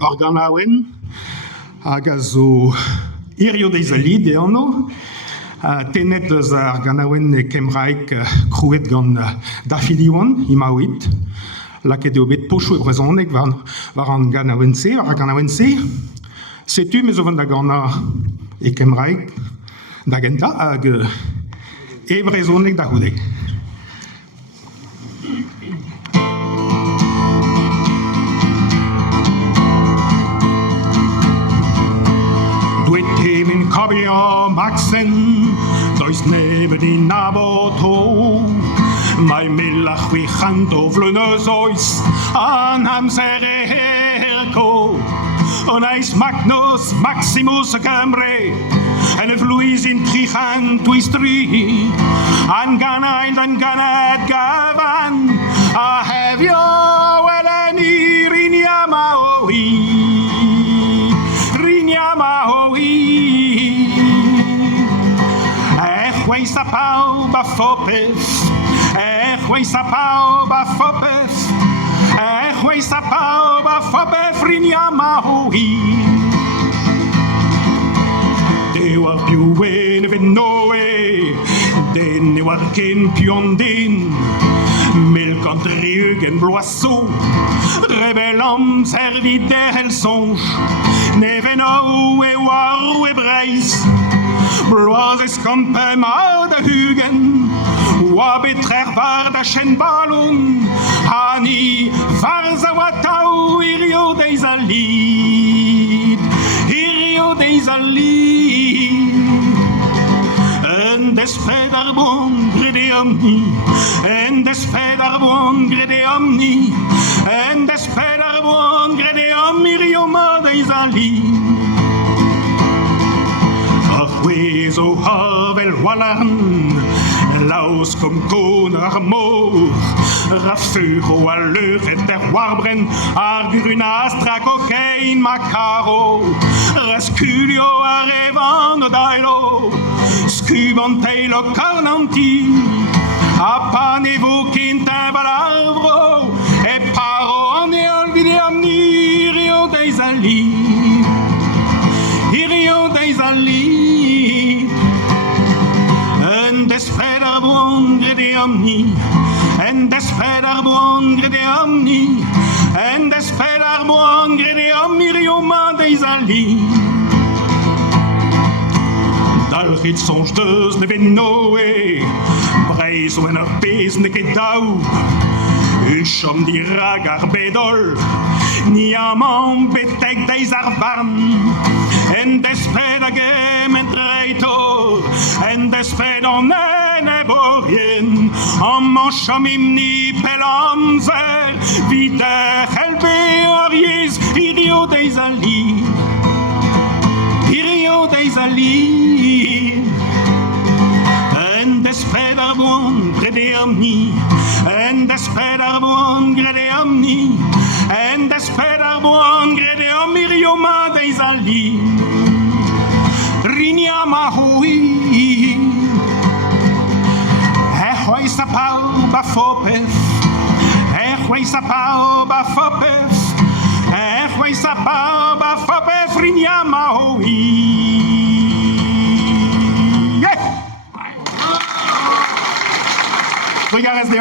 organaouen hag a zo irio deiz a lid e anno. Tenet eus ar ganaouen e kemraik krouet gant Dafili oan, imaouit. Laket eo bet pochou e brezhoneg war an ganaouen se, ar ganaouen se. Setu me zo vant da gana e kemraik da genta hag e brezhoneg da houdeg. Kabia Maxen, dois nebe di naboto, mai melach wi chanto vleneus ois, an amser e herko, on eis Magnus Maximus Camre, en ev Louis in trichan twistri, an ganad gavan, a hevio welen irinia maoi. Echwei sa pau ba fopef, echwei sa pau ba fopef, echwei sa pau ba fopef rinia mahui. De war piwen ven noe, den war ken piondin, mel kontriugen bloisseau, rebelam servi de songe, neveno e war e breis. Bloaz eskampe ma da hugen, oa betrer var da chen balon, hani varza watau irio deiz a lid, irio deiz a lid. En desped ar bon grede omni, en desped ar bon grede omni, en desped ar bon grede omni irio ma deiz a lid. Zo havel wallarn, laus kom kon ar mor, rafuro a leuret der warbren, ar grunastra kokain macaro, rasculio a revan o dailo, scuban tailo carnanti, a panevo quintin valavro, e paro an e olvide amni, rio deiz a lid, irio deiz a lid. Desped ar boan grede omni, en desped ar boan grede omni, en desped ar boan grede omni rio ma deiz a lid. Dal rit sonj deus ne ven noe, breiz oen ar pez ne ket daou, uchom di rag ar bedol, ni amant betek deiz ar barn, en desped a gem en treito, en desped an en e borien, an mancham imni pelamzer, vide helbe ar yez, irio deiz a lid, irio deiz a lid. En desped ar boan grede omni, en desped ar boan grede omni, en desped ar boan grede omni rio ma deiz a lid. Rinia mahui, echwei sa pau ba fopef, echwei sa pau ba fopef, echwei sa pau ba fopef rinia mahui. Regarde,